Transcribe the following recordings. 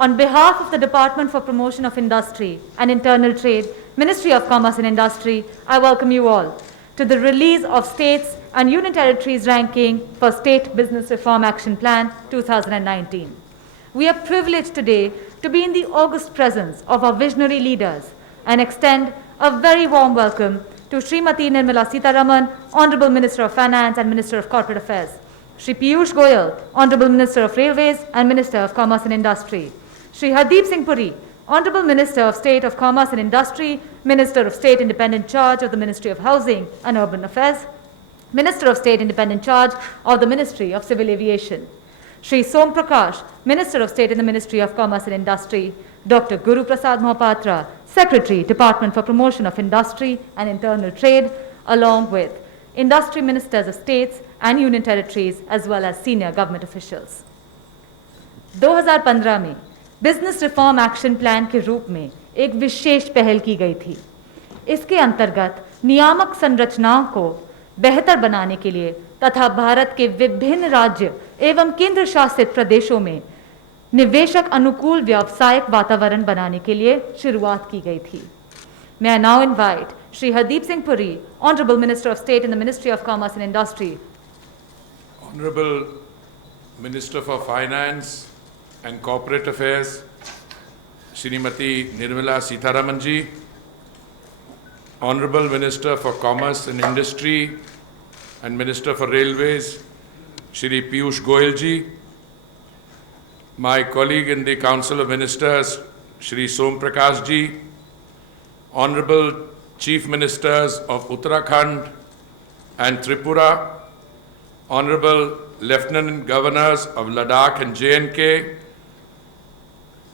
On behalf of the Department for Promotion of Industry and Internal Trade, Ministry of Commerce and Industry, I welcome you all to the release of States and Union Territories ranking for State Business Reform Action Plan 2019. We are privileged today to be in the august presence of our visionary leaders and extend a very warm welcome to Srimati Nirmala Sitharaman, Honorable Minister of Finance and Minister of Corporate Affairs, Shri Piyush Goyal, Honorable Minister of Railways and Minister of Commerce and Industry, Shri Hardeep Singh Puri, Honorable Minister of State of Commerce and Industry, Minister of State Independent Charge of the Ministry of Housing and Urban Affairs, Minister of State Independent Charge of the Ministry of Civil Aviation, Shri Som Prakash, Minister of State in the Ministry of Commerce and Industry, Dr. Guru Prasad Mohapatra, Secretary, Department for Promotion of Industry and Internal Trade, along with Industry Ministers of States and Union Territories, as well as senior government officials. 2015 में business reform action plan के रूप में एक विशेष पहल की गई थी। इसके अंतर्गत नियामक संरचनाओं को बेहतर बनाने के लिए तथा भारत के विभिन्न राज्य एवं केंद्र शासित प्रदेशों में निवेशक अनुकूल व्यावसायिक वातावरण बनाने के लिए शुरुआत की गई थी। May I now invite Shri Hardeep Singh Puri, Honorable Minister of State in the Ministry of Commerce and Industry. Honorable Minister for Finance and Corporate Affairs, Srimati Nirmala Sitharaman ji, Honorable Minister for Commerce and Industry and Minister for Railways, Shri Piyush Goyal ji, my colleague in the Council of Ministers, Shri Som Prakash ji, Honorable Chief Ministers of Uttarakhand and Tripura, Honorable Lieutenant Governors of Ladakh and J&K,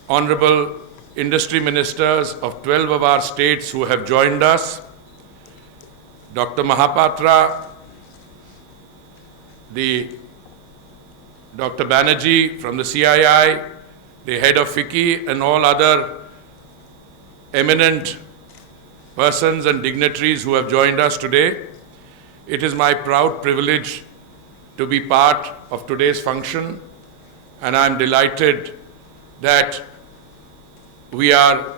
Honorable Industry Ministers of 12 of our states who have joined us, Dr. Mahapatra, Dr. Banerjee from the CII, the head of FICCI, and all other eminent persons and dignitaries who have joined us today. It is my proud privilege to be part of today's function, and I'm delighted that we are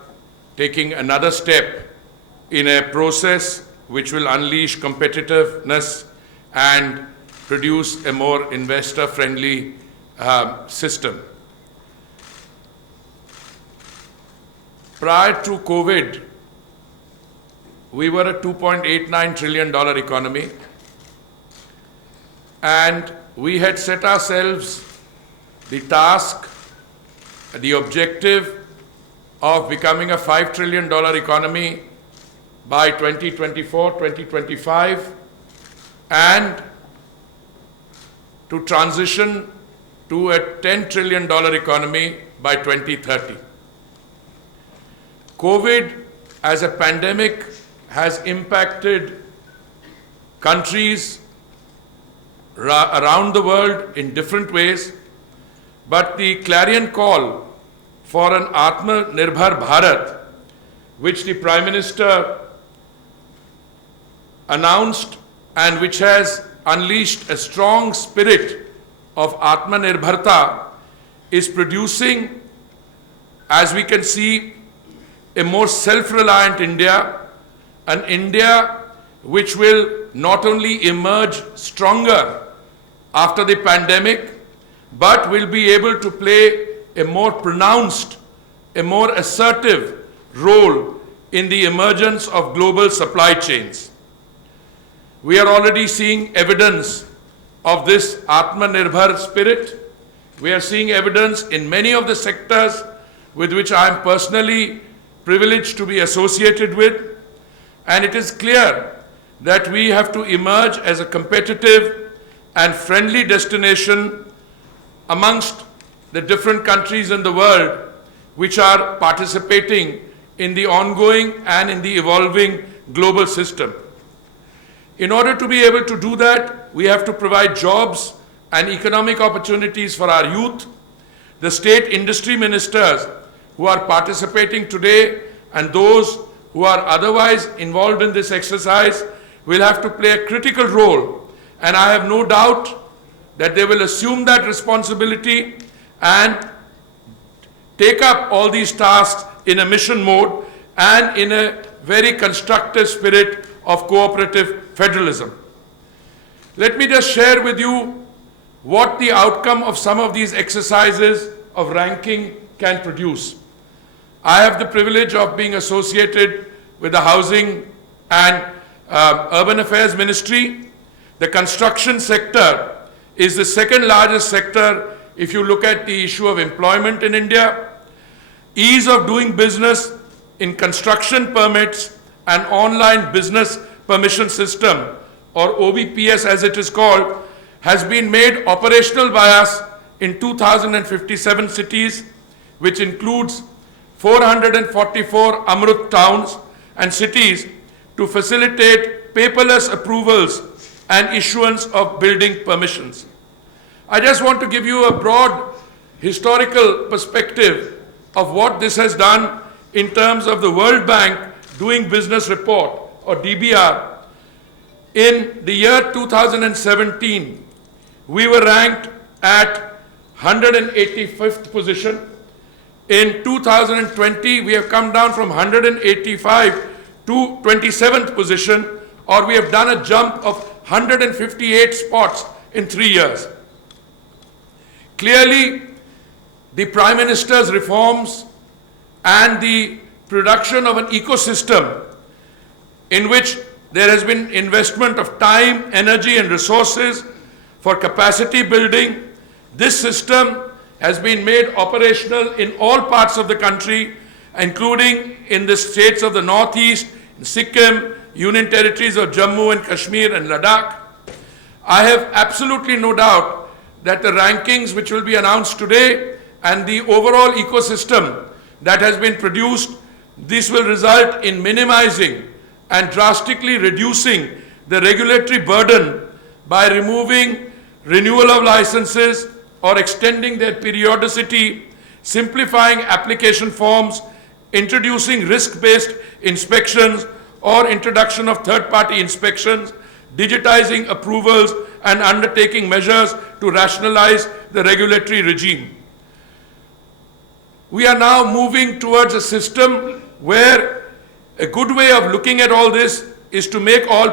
taking another step in a process which will unleash competitiveness and produce a more investor-friendly system. Prior to COVID, we were a $2.89 trillion economy, and we had set ourselves the task, the objective of becoming a $5 trillion economy by 2024, 2025, and to transition to a $10 trillion economy by 2030. COVID as a pandemic has impacted countries around the world in different ways, but the clarion call for an Atmanirbhar Bharat, which the Prime Minister announced and which has unleashed a strong spirit of Atmanirbharta, is producing, as we can see, a more self-reliant India, an India which will not only emerge stronger after the pandemic, but will be able to play a more pronounced, a more assertive role in the emergence of global supply chains. We are already seeing evidence of this Atmanirbhar spirit. We are seeing evidence in many of the sectors with which I am personally privileged to be associated with, and it is clear that we have to emerge as a competitive and friendly destination amongst the different countries in the world which are participating in the ongoing and in the evolving global system. In order to be able to do that, we have to provide jobs and economic opportunities for our youth. The state industry ministers who are participating today and those who are otherwise involved in this exercise will have to play a critical role, and I have no doubt that they will assume that responsibility and take up all these tasks in a mission mode and in a very constructive spirit of cooperative federalism. Let me just share with you what the outcome of some of these exercises of ranking can produce. I have the privilege of being associated with the Housing and Urban Affairs Ministry. The construction sector is the second largest sector if you look at the issue of employment in India. Ease of doing business in construction permits and online business permission system, or OBPS as it is called, has been made operational by us in 2,057 cities, which includes 444 Amrut towns and cities, to facilitate paperless approvals and issuance of building permissions. I just want to give you a broad historical perspective of what this has done in terms of the World Bank Doing Business Report, or DBR. In the year 2017, we were ranked at 185th position. In 2020, we have come down from 185 to 27th position, or we have done a jump of 158 spots in 3 years. Clearly, the Prime Minister's reforms and the production of an ecosystem in which there has been investment of time, energy and resources for capacity building. This system has been made operational in all parts of the country, including in the states of the Northeast, in Sikkim, Union Territories of Jammu and Kashmir and Ladakh. I have absolutely no doubt that the rankings which will be announced today and the overall ecosystem that has been produced, this will result in minimizing and drastically reducing the regulatory burden by removing renewal of licenses or extending their periodicity, simplifying application forms, introducing risk-based inspections or introduction of third-party inspections, digitizing approvals and undertaking measures to rationalize the regulatory regime. We are now moving towards a system where a good way of looking at all this is to make all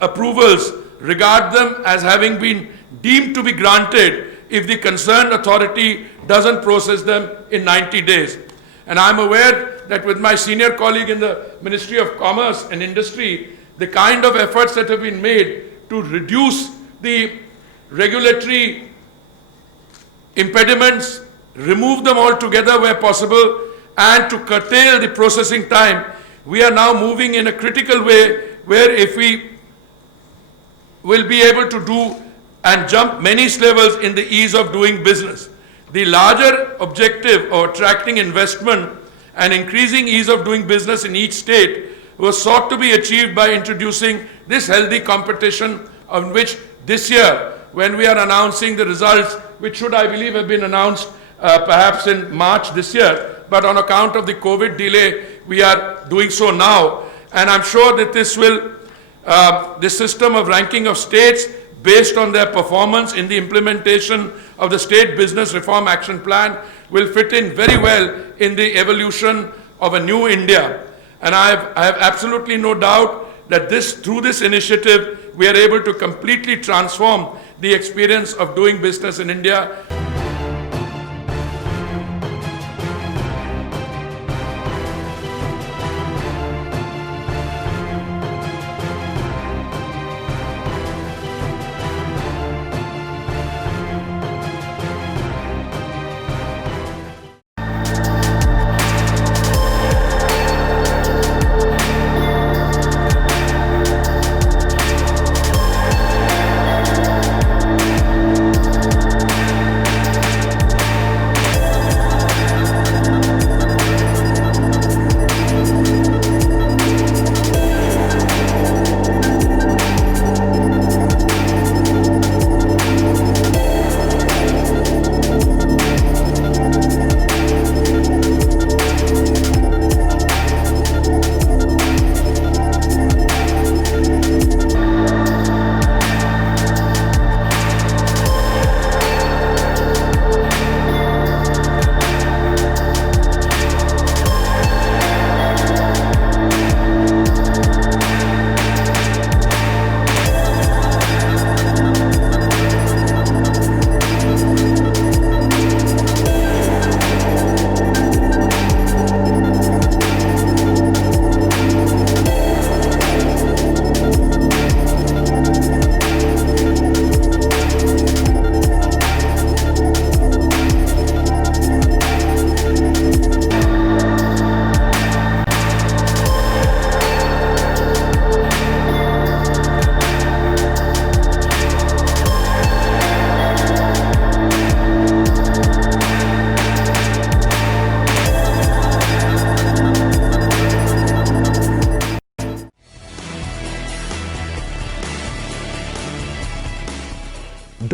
approvals, regard them as having been deemed to be granted if the concerned authority doesn't process them in 90 days. And I'm aware that with my senior colleague in the Ministry of Commerce and Industry, the kind of efforts that have been made to reduce the regulatory impediments, remove them altogether where possible, and to curtail the processing time, we are now moving in a critical way where if we will be able to do and jump many levels in the ease of doing business. The larger objective of attracting investment and increasing ease of doing business in each state was sought to be achieved by introducing this healthy competition, on which this year, when we are announcing the results, which should, I believe, have been announced perhaps in March this year, but on account of the COVID delay, we are doing so now. And I'm sure that this will, this system of ranking of states based on their performance in the implementation of the State Business Reform Action Plan will fit in very well in the evolution of a new India. And I have absolutely no doubt that through this initiative, we are able to completely transform the experience of doing business in India.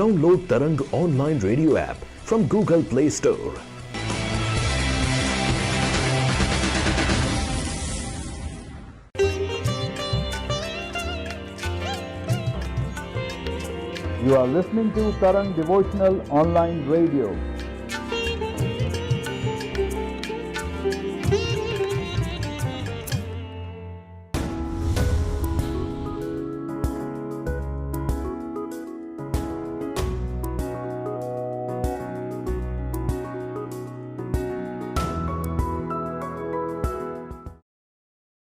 Download Tarang online radio app from Google Play Store. You are listening to Tarang Devotional Online Radio.